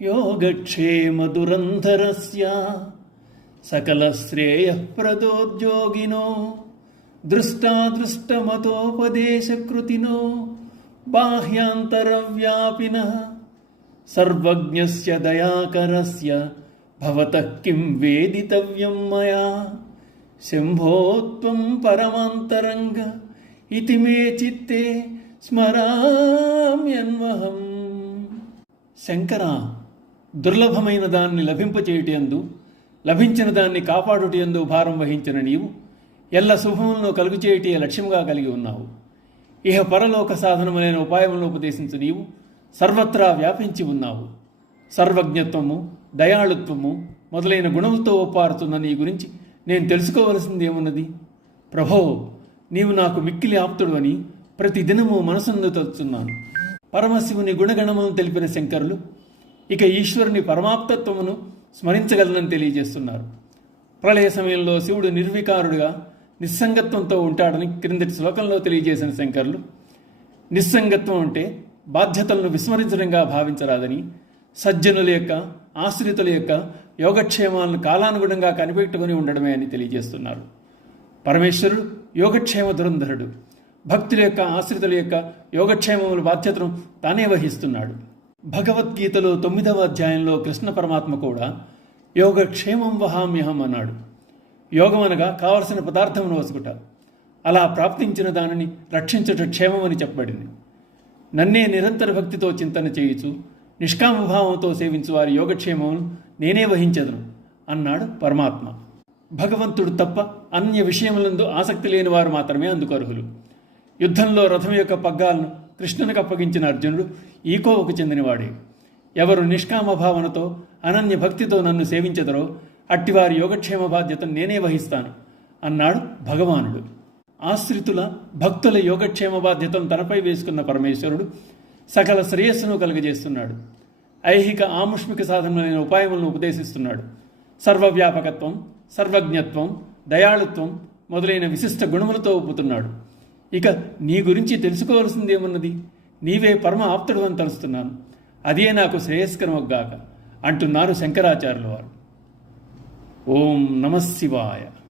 योगक्षेमदुरन्धरस्य सकलश्रेयःप्रदोद्योगिनो दृष्टादृष्टमतोपदेशकृतिनो बाह्यान्तरव्यापिनः सर्वज्ञस्य दयाकरस्य भवतः किं वेदितव्यं मया शम्भो त्वं परमान्तरङ्ग इति मे चित्ते స్మరామ్యన్వహం. శంకర, దుర్లభమైన దాన్ని లభింపచేయుటయందు, లభించిన దాన్ని కాపాడుటయందు భారం వహించిన నీవు ఎల్ల శుభములను కలుగు చేయుటే లక్ష్యంగా కలిగి ఉన్నావు. ఇహ పరలోక సాధనములైన ఉపాయములను ఉపదేశించు నీవు సర్వత్రా వ్యాపించి ఉన్నావు. సర్వజ్ఞత్వము, దయాళుత్వము మొదలైన గుణములతో ఒప్పారుతున్న నీ గురించి నేను తెలుసుకోవలసింది ఏమున్నది? ప్రభో, నీవు నాకు మిక్కిలి ఆప్తుడు అని ప్రతిదినము మనసును తలుచున్నాను. పరమశివుని గుణగణములను తెలిపిన శంకరులు ఇక ఈశ్వరుని పరమాప్తత్వమును స్మరించగలనని తెలియజేస్తున్నారు. ప్రళయ సమయంలో శివుడు నిర్వికారుడుగా నిస్సంగత్వంతో ఉంటాడని క్రిందటి శ్లోకంలో తెలియజేసిన శంకరులు, నిస్సంగత్వం అంటే బాధ్యతలను విస్మరించడంగా భావించరాదని, సజ్జనుల యొక్క, ఆశ్రితుల యొక్క యోగక్షేమాలను కాలానుగుణంగా కనిపెట్టుకుని ఉండడమే అని తెలియజేస్తున్నారు. పరమేశ్వరుడు యోగక్షేమ దురంధరుడు. భక్తుల యొక్క, ఆశ్రితుల యొక్క యోగక్షేమముల బాధ్యతను తానే వహిస్తున్నాడు. భగవద్గీతలో 9వ అధ్యాయంలో కృష్ణ పరమాత్మ కూడా యోగక్షేమం వహామ్యహం అన్నాడు. యోగం అనగా కావలసిన పదార్థమును వసుకుట, అలా ప్రాప్తించిన దానిని రక్షించుట క్షేమం అని చెప్పబడింది. నన్నే నిరంతర భక్తితో చింతన చేయుచు నిష్కామభావంతో సేవించు వారి యోగక్షేమమును నేనే వహించెదను అన్నాడు పరమాత్మ. భగవంతుడు తప్ప అన్య విషయములందు ఆసక్తి లేని వారు మాత్రమే అందుకు అర్హులు. యుద్ధంలో రథం యొక్క పగ్గాలను కృష్ణునికి అప్పగించిన అర్జునుడు ఈ కోవకు చెందినవాడే. ఎవరు నిష్కామ భావనతో అనన్య భక్తితో నన్ను సేవించెదరో అట్టివారి యోగక్షేమ బాధ్యతను నేనే వహిస్తాను అన్నాడు భగవానుడు. ఆశ్రితుల, భక్తుల యోగక్షేమ బాధ్యతను తనపై వేసుకున్న పరమేశ్వరుడు సకల శ్రేయస్సును కలుగజేస్తున్నాడు. ఐహిక, ఆముష్మిక సాధనమైన ఉపాయములను ఉపదేశిస్తున్నాడు. సర్వవ్యాపకత్వం, సర్వజ్ఞత్వం, దయాళుత్వం మొదలైన విశిష్ట గుణములతో ఒప్పుతున్నాడు. ఇక నీ గురించి తెలుసుకోవాల్సిందేమున్నది? నీవే పరమ ఆప్తుడు అని తలుస్తున్నాను. అదే నాకు శ్రేయస్కరమగ్గాక అంటున్నారు శంకరాచార్యుల వారు. ఓం నమః శివాయ.